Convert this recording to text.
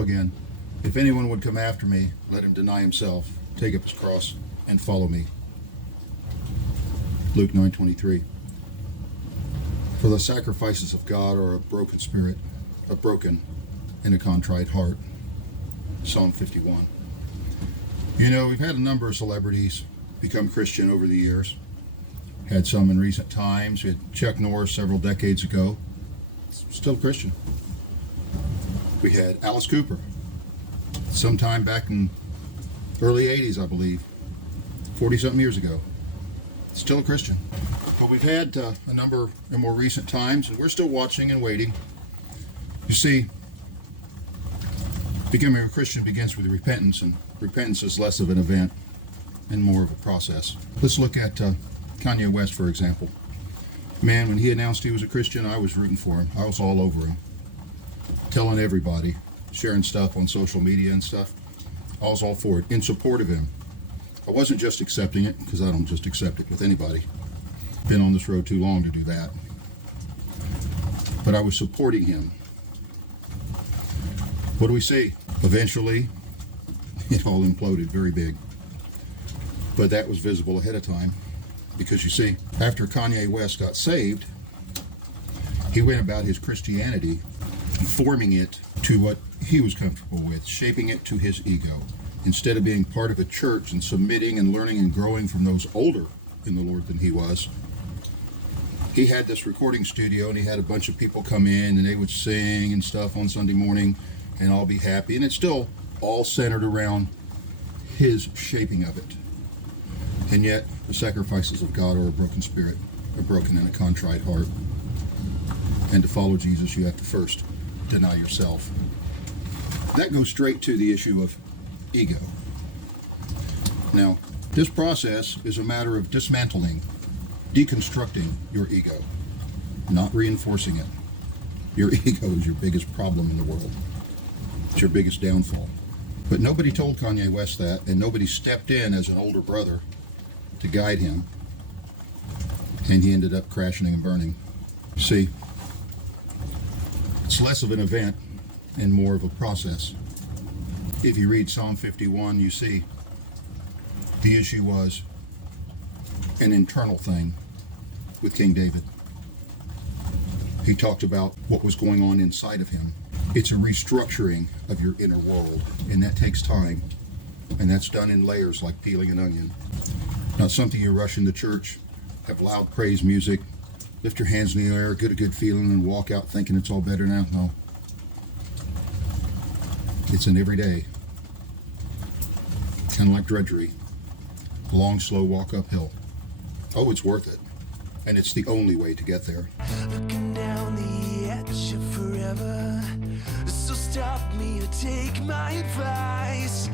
So again, if anyone would come after me, let him deny himself, take up his cross, and follow me. Luke 9:23. For the sacrifices of God are a broken spirit, a broken and a contrite heart. Psalm 51. You know, we've had a number of celebrities become Christian over the years. Had some in recent times. We had Chuck Norris several decades ago. Still Christian. We had Alice Cooper sometime back in early 80s, I believe, 40-something years ago. Still a Christian. But we've had a number in more recent times, and we're still watching and waiting. You see, becoming a Christian begins with repentance, and repentance is less of an event and more of a process. Let's look at Kanye West, for example. Man, when he announced he was a Christian, I was rooting for him. I was all over him, telling everybody, sharing stuff on social media and stuff. I was all for it, in support of him. I wasn't just accepting it, because I don't just accept it with anybody. Been on this road too long to do that. But I was supporting him. What do we see? Eventually, it all imploded very big. But that was visible ahead of time. Because you see, after Kanye West got saved, he went about his Christianity, forming it to what he was comfortable with, shaping it to his ego. Instead of being part of a church and submitting and learning and growing from those older in the Lord than he was, he had this recording studio and he had a bunch of people come in and they would sing and stuff on Sunday morning and all be happy. And it's still all centered around his shaping of it. And yet, the sacrifices of God are a broken spirit, a broken and a contrite heart. And to follow Jesus, you have to first deny yourself. That goes straight to the issue of ego. Now, this process is a matter of dismantling, deconstructing your ego, not reinforcing it. Your ego is your biggest problem in the world. It's your biggest downfall. But nobody told Kanye West that, and nobody stepped in as an older brother to guide him, and he ended up crashing and burning. See, it's less of an event and more of a process. If you read Psalm 51, you see the issue was an internal thing with King David. He talked about what was going on inside of him. It's a restructuring of your inner world, and that takes time, and that's done in layers like peeling an onion. Not something you rush into church, have loud praise music, lift your hands in the air, get a good feeling, and walk out thinking it's all better now. No. It's an everyday, kind of like drudgery, a long, slow walk uphill. Oh, it's worth it. And it's the only way to get there. Looking down the edge of forever, so stop me or take my advice.